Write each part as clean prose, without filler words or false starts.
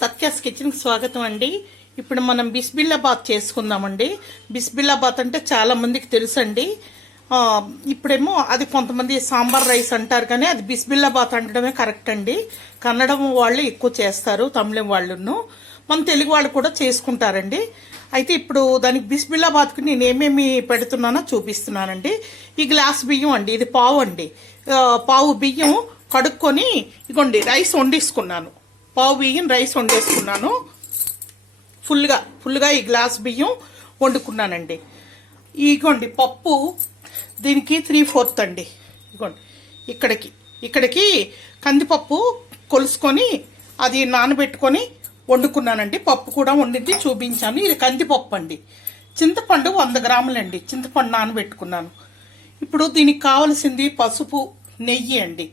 సత్యాస్ కిచెన్కి స్వాగతం అండి. ఇప్పుడు మనం బిస్బిల్లాబాత్ చేసుకుందామండి. బిస్బిల్లాబాత్ అంటే చాలా మందికి తెలుసండి. ఇప్పుడేమో అది కొంతమంది సాంబార్ రైస్ అంటారు, కానీ అది బిస్బిల్లాబాత్ అనడమే కరెక్ట్ అండి. కన్నడం వాళ్ళు ఎక్కువ చేస్తారు, తమిళం వాళ్ళును, మన తెలుగు వాళ్ళు కూడా చేసుకుంటారండి. అయితే ఇప్పుడు దానికి బిస్బిల్లాబాత్కి నేను ఏమేమి పెడుతున్నానో చూపిస్తున్నానండి. ఈ గ్లాస్ బియ్యం అండి, ఇది పావు అండి. పావు బియ్యం కడుక్కొని ఇగోండి రైస్ వండేసుకున్నాను. పావు బియ్యం రైస్ వండేసుకున్నాను. ఫుల్గా ఈ గ్లాస్ బియ్యం వండుకున్నానండి. ఇగోండి పప్పు దీనికి 3/4 అండి. ఇగోండి ఇక్కడికి కందిపప్పు కొలుసుకొని అది నానబెట్టుకొని వండుకున్నానండి. పప్పు కూడా వండింది చూపించాను. ఇది కందిపప్పు అండి. చింతపండు 100 గ్రాములండి. చింతపండు నానబెట్టుకున్నాను. ఇప్పుడు దీనికి కావలసింది పసుపు, నెయ్యి అండి.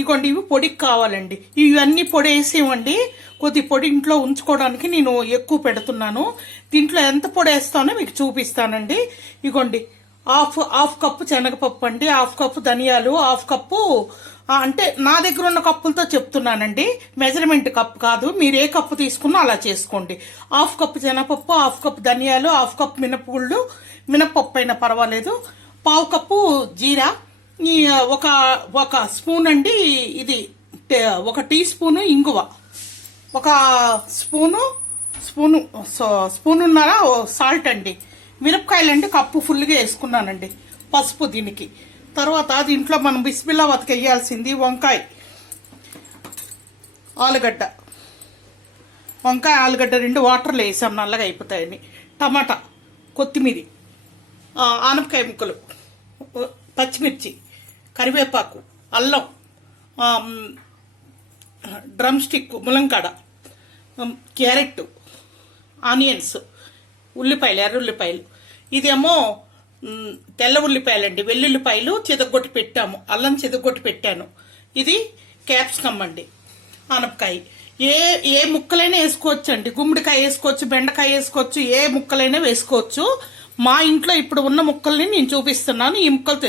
ఇగోండి ఇవి పొడికి కావాలండి. ఇవన్నీ పొడి వేసేవండి. కొద్ది పొడి ఇంట్లో ఉంచుకోవడానికి నేను ఎక్కువ పెడుతున్నాను. దీంట్లో ఎంత పొడి వేస్తానో మీకు చూపిస్తానండి. ఇగోండి హాఫ్ కప్పు శనగపప్పు అండి, హాఫ్ కప్పు ధనియాలు, హాఫ్ కప్పు అంటే నా దగ్గర ఉన్న కప్పులతో చెప్తున్నానండి, మెజర్మెంట్ కప్పు కాదు. మీరు ఏ కప్పు తీసుకున్నా అలా చేసుకోండి. హాఫ్ కప్పు శనగపప్పు, హాఫ్ కప్పు ధనియాలు, హాఫ్ కప్పు మినపగుళ్ళు, మినపప్పు అయినా పర్వాలేదు, పావు కప్పు జీరా, ఒక స్పూన్ అండి, ఇది ఒక టీ స్పూను ఇంగువ, ఒక స్పూనున్నర సాల్ట్ అండి. మిరపకాయలు అండి కప్పు ఫుల్గా వేసుకున్నానండి. పసుపు దీనికి. తర్వాత దీంట్లో మనం బిస్బిల్లాబాత్కి వేయాల్సింది వంకాయ, ఆలుగడ్డ 2 వాటర్లో వేసాం నల్లగా అయిపోతాయని, టమాటా, కొత్తిమీర, ఆనపకాయ ముక్కలు, పచ్చిమిర్చి, కరివేపాకు, అల్లం, డ్రమ్ స్టిక్, ములంకాడ, క్యారెట్, ఆనియన్స్, ఉల్లిపాయలు, ఎర్రుల్లిపాయలు, ఇదేమో తెల్ల ఉల్లిపాయలండి, వెల్లుల్లిపాయలు చితగొట్టి పెట్టాము, అల్లం చితగొట్టి పెట్టాను. ఇది క్యాప్సికమ్ అండి, ఆనపకాయ. ఏ ముక్కలైనా వేసుకోవచ్చు అండి. గుమ్మడికాయ వేసుకోవచ్చు, బెండకాయ వేసుకోవచ్చు, ఏ ముక్కలైనా వేసుకోవచ్చు. మా ఇంట్లో ఇప్పుడు ఉన్న ముక్కల్ని నేను చూపిస్తున్నాను. ఈ ముక్కలతో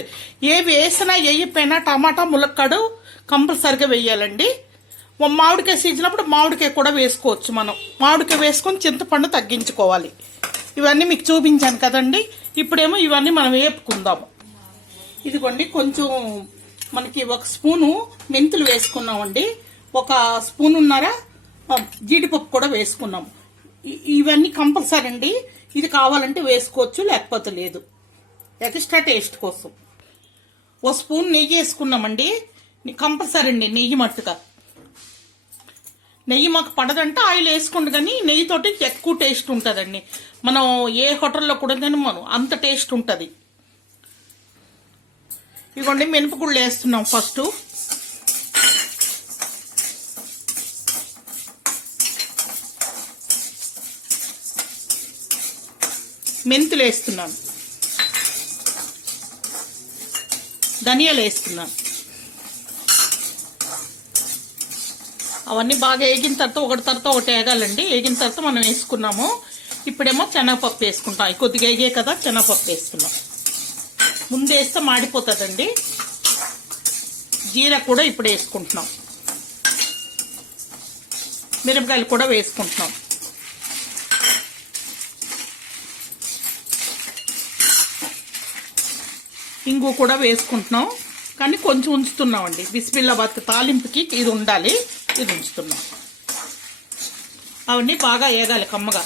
ఏ వేసినా వేయపోయినా టమాటా, ములక్కాడు కంపల్సరిగా వేయాలండి. మామిడికాయ సీజనప్పుడు మామిడికాయ కూడా వేసుకోవచ్చు. మనం మామిడికాయ వేసుకొని చింతపండు తగ్గించుకోవాలి. ఇవన్నీ మీకు చూపించాను కదండి. ఇప్పుడేమో ఇవన్నీ మనం వేపుకుందాము. ఇదిగోండి కొంచెం మనకి 1 స్పూను మెంతులు వేసుకున్నామండి, 1 స్పూనున్నర జీడిపప్పు కూడా వేసుకున్నాము. ఇవన్నీ కంపల్సరీ అండి. ఇది కావాలంటే వేసుకోవచ్చు, లేకపోతే లేదు, ఎక్స్ట్రా టేస్ట్ కోసం. 1 స్పూన్ నెయ్యి వేసుకున్నామండి. కంపల్సరీ అండి నెయ్యి మట్టుగా. నెయ్యి మాకు పడదంటే ఆయిల్ వేసుకోండి, కానీ నెయ్యితోటి ఎక్కువ టేస్ట్ ఉంటుందండి. మనం ఏ హోటల్లో కూడా తినమను అంత టేస్ట్ ఉంటుంది. ఇదిగోండి మినపగుళ్ళు వేస్తున్నాం. ఫస్ట్ మెంతులు వేస్తున్నాను, ధనియాలు వేస్తున్నాను. అవన్నీ బాగా వేగిన తర్వాత ఒకటి వేగాలండి. వేగిన తర్వాత మనం వేసుకున్నాము. ఇప్పుడేమో శనగపప్పు వేసుకుంటాం. కొద్దిగా వేగే కదా శనగపప్పు వేస్తున్నాం. ముందు వేస్తే మాడిపోతుందండి. జీరా కూడా ఇప్పుడు వేసుకుంటున్నాం. మిరపకాయలు కూడా వేసుకుంటున్నాం. ఇంగు కూడా వేసుకుంటున్నాం, కానీ కొంచెం ఉంచుతున్నామండి. బిస్బిల్లాబాత్ తాలింపుకి ఇది ఉండాలి, ఇది ఉంచుతున్నాం. అవన్నీ బాగా వేగాలి కమ్మగా.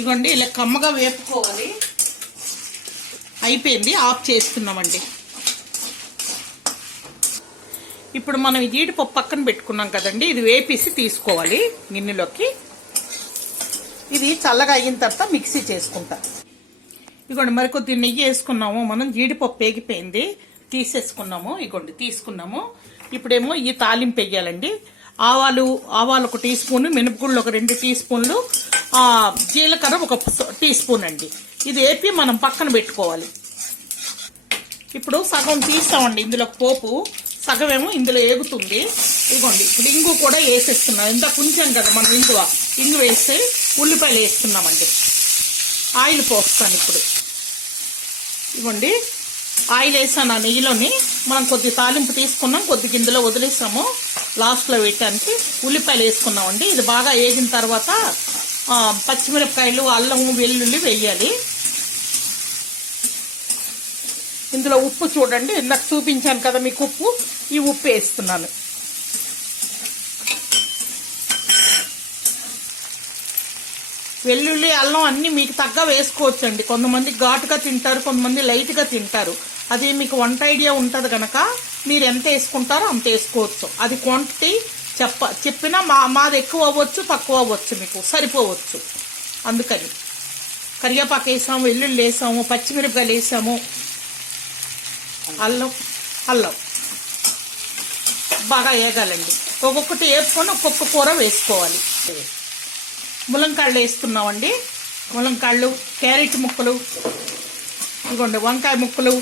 ఇవ్వండి ఇలా కమ్మగా వేపుకోవాలి. అయిపోయింది, ఆఫ్ చేస్తున్నామండి. ఇప్పుడు మనం ఈ జీడిపప్పు పక్కన పెట్టుకున్నాం కదండి, ఇది వేపేసి తీసుకోవాలి గిన్నెలోకి. ఇది చల్లగా అయిన తర్వాత మిక్సీ చేసుకుంటా. ఇగోండి మరికొద్ది నెయ్యి వేసుకున్నాము. మనం జీడిపప్పు వేగిపోయింది, తీసేసుకున్నాము. ఇగోండి తీసుకున్నాము. ఇప్పుడేమో ఈ తాలింపు వేయాలండి. ఆవాలు 1 టీ స్పూన్, మినపగుళ్ళు 2 టీ స్పూన్లు, జీలకర్ర 1 టీ స్పూన్ అండి. ఇది వేపి మనం పక్కన పెట్టుకోవాలి. ఇప్పుడు సగం తీస్తామండి ఇందులో పోపు, సగం ఏమో ఇందులో వేగుతుంది. ఇదిగోండి ఇప్పుడు ఇంగు కూడా వేసేస్తున్నాం. ఎంత కొంచెం కదా మనం ఇంగు వేస్తే ఉల్లిపాయలు వేస్తున్నామండి. ఆయిల్ పోస్తాను ఇప్పుడు. ఇవ్వండి ఆయిల్ వేసాను. ఆ నెయ్యిలోని మనం కొద్ది తాలింపు తీసుకున్నాం, కొద్ది గింజలో వదిలేసాము లాస్ట్లో వేయటానికి. ఉల్లిపాయలు వేసుకున్నామండి. ఇది బాగా వేగిన తర్వాత పచ్చిమిరపకాయలు, అల్లం, వెల్లుల్లి వేయాలి. ఇందులో ఉప్పు చూడండి, ఇందాక చూపించాను కదా మీకు ఉప్పు, ఈ ఉప్పు వేస్తున్నాను. వెల్లుల్లి, అల్లం అన్నీ మీకు తగ్గ వేసుకోవచ్చండి. కొంతమంది ఘాటుగా తింటారు, కొంతమంది లైట్గా తింటారు. అది మీకు వంట ఐడియా ఉంటుంది కనుక మీరు ఎంత వేసుకుంటారో అంత వేసుకోవచ్చు. అది క్వాంటిటీ చెప్పినా మాది ఎక్కువ అవ్వచ్చు, తక్కువ అవ్వచ్చు, మీకు సరిపోవచ్చు. అందుకని కరివేపాకు వేసాము, వెల్లుల్లి వేసాము, పచ్చిమిరపకాయలు వేసాము, అల్లం బాగా వేగాలండి. ఒక్కొక్కటి వేపుకొని ఒక్కొక్క కూర వేసుకోవాలి. ములంకాళ్ళు వేస్తున్నామండి. ములంకాళ్ళు, క్యారెట్ ముక్కలు, ఇదిగోండి వంకాయ ముక్కలు,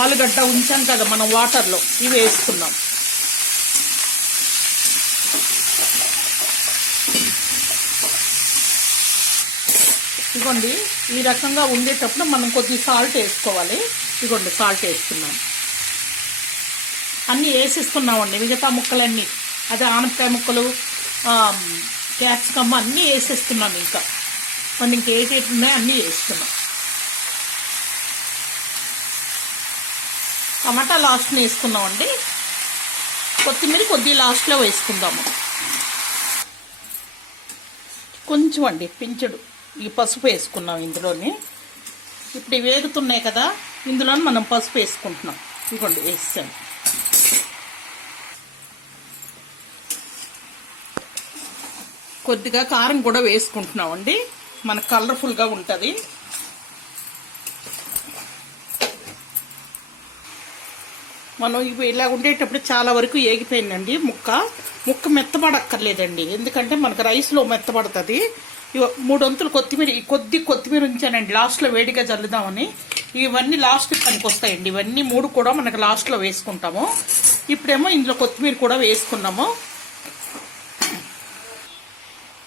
ఆలుగడ్డ ఉంచాం కదా మనం వాటర్లో, ఇవి వేస్తున్నాం. ఇదిగోండి ఈ రకంగా ఉండేటప్పుడు మనం కొద్దిగా సాల్ట్ వేసుకోవాలి. ఇదిగోండి సాల్ట్ వేస్తున్నాం. అన్నీ వేసిస్తున్నామండి, మిగతా ముక్కలన్నీ. అదే ఆనపకాయ ముక్కలు, క్యాప్సికమ్ అన్నీ వేసేస్తున్నాం. ఇంకా మనం ఇంకేటి ఉన్నాయో అన్నీ వేస్తున్నాం. టమాటా లాస్ట్ని వేసుకున్నామండి. కొత్తిమీర కొద్ది లాస్ట్లో వేసుకుందాము. కొంచెం అండి పింఛడు ఈ పసుపు వేసుకున్నాం ఇందులోని. ఇప్పుడు ఇవి వేగుతున్నాయి కదా, ఇందులో మనం పసుపు వేసుకుంటున్నాం. ఇదిగోండి వేసాను. కొద్దిగా కారం కూడా వేసుకుంటున్నామండి, మనకు కలర్ఫుల్గా ఉంటుంది. మనం ఇవి ఇలా ఉండేటప్పుడు చాలా వరకు ఏగిపోయిందండి. ముక్క మెత్తబడక్కర్లేదండి, ఎందుకంటే మనకు రైస్లో మెత్తబడుతుంది. 3 వంతులు కొత్తిమీర, కొత్తిమీర ఉంచానండి లాస్ట్లో వేడిగా చల్లుదామని. ఇవన్నీ లాస్ట్కి పనికి వస్తాయండి. ఇవన్నీ 3 కూడా మనకు లాస్ట్లో వేసుకుంటాము. ఇప్పుడేమో ఇందులో కొత్తిమీర కూడా వేసుకున్నాము.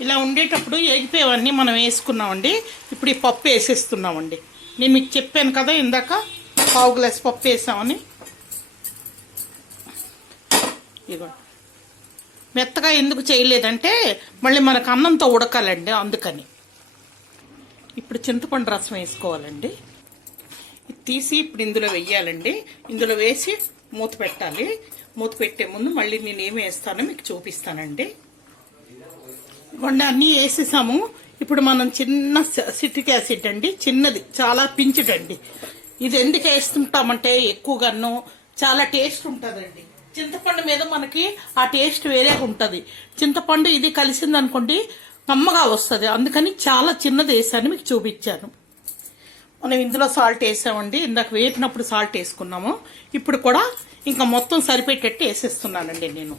ఇలా ఉండేటప్పుడు ఏగిపోయేవన్నీ మనం వేసుకున్నామండి. ఇప్పుడు ఈ పప్పు వేసేస్తున్నామండి. నేను మీకు చెప్పాను కదా ఇందాక 1/2 గ్లాస్ పప్పు వేసామని. ఇదిగోండి మెత్తగా ఎందుకు చేయలేదంటే మళ్ళీ మనకు అన్నంతో ఉడకాలండి, అందుకని. ఇప్పుడు చింతపండు రసం వేసుకోవాలండి. ఇది తీసి ఇప్పుడు ఇందులో వెయ్యాలండి. ఇందులో వేసి మూత పెట్టాలి. మూత పెట్టే ముందు మళ్ళీ నేను ఏమి వేస్తానో మీకు చూపిస్తానండి. ఇవ్వండి అన్నీ వేసేసాము. ఇప్పుడు మనం చిన్న సిట్రిక్ యాసిడ్ అండి, చిన్నది, చాలా పించుడండి. ఇది ఎందుకు వేస్తుంటామంటే ఎక్కువగాను చాలా టేస్ట్ ఉంటుందండి. చింతపండు మీద మనకి ఆ టేస్ట్ వేరేగా ఉంటుంది. చింతపండు ఇది కలిసింది అనుకోండి కమ్మగా వస్తుంది. అందుకని చాలా చిన్నది వేసాను, మీకు చూపించాను. మనం ఇందులో సాల్ట్ వేసామండి. ఇందాక వేపినప్పుడు సాల్ట్ వేసుకున్నాము. ఇప్పుడు కూడా ఇంకా మొత్తం సరిపెట్టేట్టు వేసేస్తున్నానండి నేను.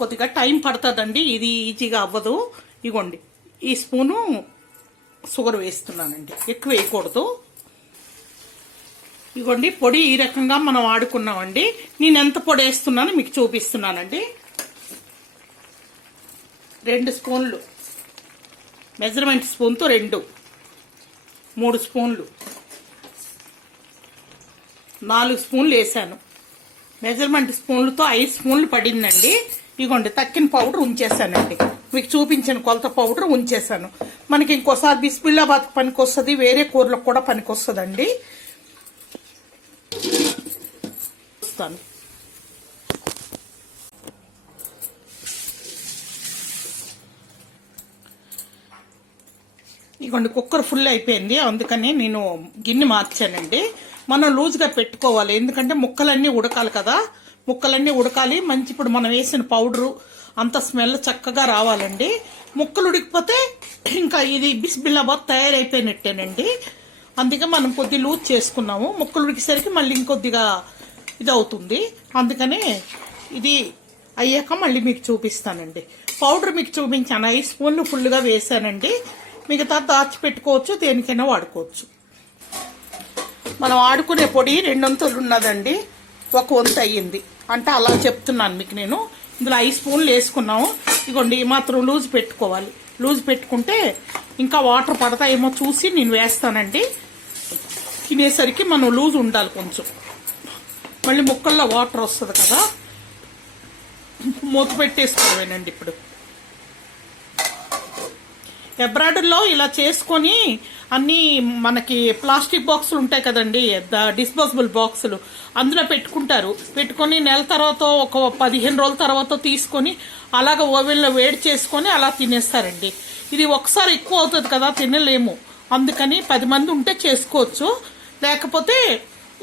కొద్దిగా టైం పడుతుందండి, ఇది ఈజీగా అవ్వదు. ఇగోండి ఈ స్పూను షుగర్ వేస్తున్నానండి, ఎక్కువ వేయకూడదు. ఇగోండి పొడి ఈ రకంగా మనం వాడుకున్నామండి. నేను ఎంత పొడి వేస్తున్నానో మీకు చూపిస్తున్నానండి. 2 స్పూన్లు మెజర్మెంట్ స్పూన్తో 2, 3 స్పూన్లు, 4 స్పూన్లు వేసాను. మెజర్మెంట్ స్పూన్లతో 5 స్పూన్లు పడిందండి. ఇగోండి తక్కిన పౌడర్ ఉంచేసానండి, మీకు చూపించిన కొలత పౌడర్ ఉంచేసాను. మనకి ఇంకోసారి బిస్మిల్లాబాద్ పనికి వస్తుంది, వేరే కూరలకు కూడా పనికి వస్తుందండి. ఇగోండి కుక్కర్ ఫుల్ అయిపోయింది, అందుకని నేను గిన్నె మార్చానండి. మనం లూజ్గా పెట్టుకోవాలి, ఎందుకంటే ముక్కలన్నీ ఉడకాలి కదా. ముక్కలన్నీ ఉడకాలి మంచి. ఇప్పుడు మనం వేసిన పౌడరు అంత స్మెల్ చక్కగా రావాలండి. ముక్కలు ఉడికిపోతే ఇంకా ఇది బిస్మిల్లాబాద్ తయారైపోయినట్టేనండి. అందుకే మనం కొద్ది లూజ్ చేసుకున్నాము. ముక్కలు ఉడికేసరికి మళ్ళీ ఇంకొద్దిగా ఇది అవుతుంది. అందుకనే ఇది అయ్యాక మళ్ళీ మీకు చూపిస్తానండి. పౌడర్ మీకు చూపించాను, 5 స్పూన్లు ఫుల్గా వేసానండి. మిగతా దాచి పెట్టుకోవచ్చు, దేనికైనా వాడుకోవచ్చు. మనం ఆడుకునే పొడి 2 వంతులు ఉన్నదండి, 1 వంతు అయ్యింది అంటే అలా చెప్తున్నాను మీకు నేను. ఇందులో 5 స్పూన్లు వేసుకున్నాము. ఇగోండి ఈ మాత్రం లూజ్ పెట్టుకోవాలి. లూజ్ పెట్టుకుంటే ఇంకా వాటర్ పడతాయేమో చూసి నేను వేస్తానండి. తినేసరికి మనం లూజ్ ఉండాలి కొంచెం, మళ్ళీ ముక్కల్లో వాటర్ వస్తుంది కదా. మూత పెట్టేసుకోవేనండి. ఇప్పుడు ఎబ్రాయిడరీలో ఇలా చేసుకొని అన్నీ మనకి ప్లాస్టిక్ బాక్సులు ఉంటాయి కదండి, డిస్పోజబుల్ బాక్సులు, అందులో పెట్టుకుంటారు. పెట్టుకొని నెల తర్వాత ఒక 15 రోజుల తర్వాత తీసుకొని అలాగ ఓవెన్లో వేడి చేసుకొని అలా తినేస్తారండి. ఇది ఒకసారి ఎక్కువ అవుతుంది కదా, తినలేము. అందుకని 10 మంది ఉంటే చేసుకోవచ్చు. లేకపోతే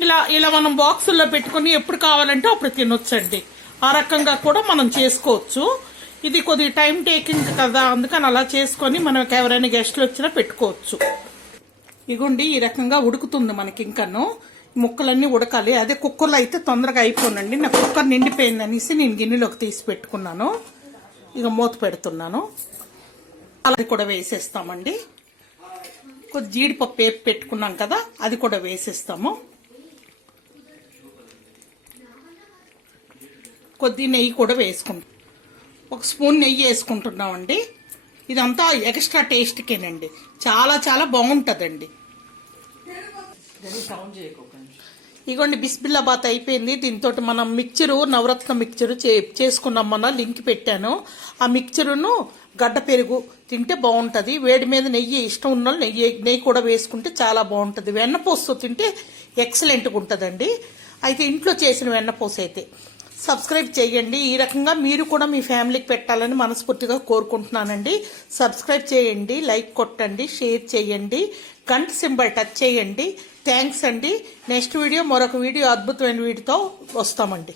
ఇలా ఇలా మనం బాక్సుల్లో పెట్టుకొని ఎప్పుడు కావాలంటే అప్పుడు తినొచ్చండి. ఆ రకంగా కూడా మనం చేసుకోవచ్చు. ఇది కొద్ది టైం టేకింగ్ కదా, అందుకని అలా చేసుకొని మనకి ఎవరైనా గెస్ట్లు వచ్చినా పెట్టుకోవచ్చు. ఇగోండి ఈ రకంగా ఉడుకుతుంది మనకి. ఇంకాను ముక్కలన్నీ ఉడకాలి. అదే కుక్కర్లో అయితే తొందరగా అయిపోనండి. నా కుక్కర్ నిండిపోయింది అనేసి నేను గిన్నెలోకి తీసి పెట్టుకున్నాను. ఇక మూత పెడుతున్నాను. అది కూడా వేసేస్తామండి. కొద్ది జీడిపప్పు వేపి పెట్టుకున్నాం కదా, అది కూడా వేసేస్తాము. కొద్ది నెయ్యి కూడా వేసుకుంటాం. 1 స్పూన్ నెయ్యి వేసుకుంటున్నామండి. ఇదంతా ఎక్స్ట్రా టేస్ట్కేనండి. చాలా చాలా బాగుంటుందండి. ఇగోండి బిస్బిల్లాబాత్ అయిపోయింది. దీంతో మనం మిక్చరు, నవరత్న మిక్చరు చేసుకున్నాం. మొన్న లింక్ పెట్టాను. ఆ మిక్చరును గడ్డ పెరుగు తింటే బాగుంటుంది. వేడి మీద నెయ్యి ఇష్టం ఉన్న నెయ్యి కూడా వేసుకుంటే చాలా బాగుంటుంది. వెన్నపూసతో తింటే ఎక్సలెంట్గా ఉంటుందండి. అయితే ఇంట్లో చేసిన వెన్నపూస అయితే సబ్స్క్రైబ్ చేయండి. ఈ రకంగా మీరు కూడా మీ ఫ్యామిలీకి పెట్టాలని మనస్ఫూర్తిగా కోరుకుంటున్నానండి. సబ్స్క్రైబ్ చేయండి, లైక్ కొట్టండి, షేర్ చేయండి, గంట సింబల్ టచ్ చేయండి. థ్యాంక్స్ అండి. నెక్స్ట్ వీడియో మరొక వీడియో అద్భుతమైన వీడియోతో వస్తామండి.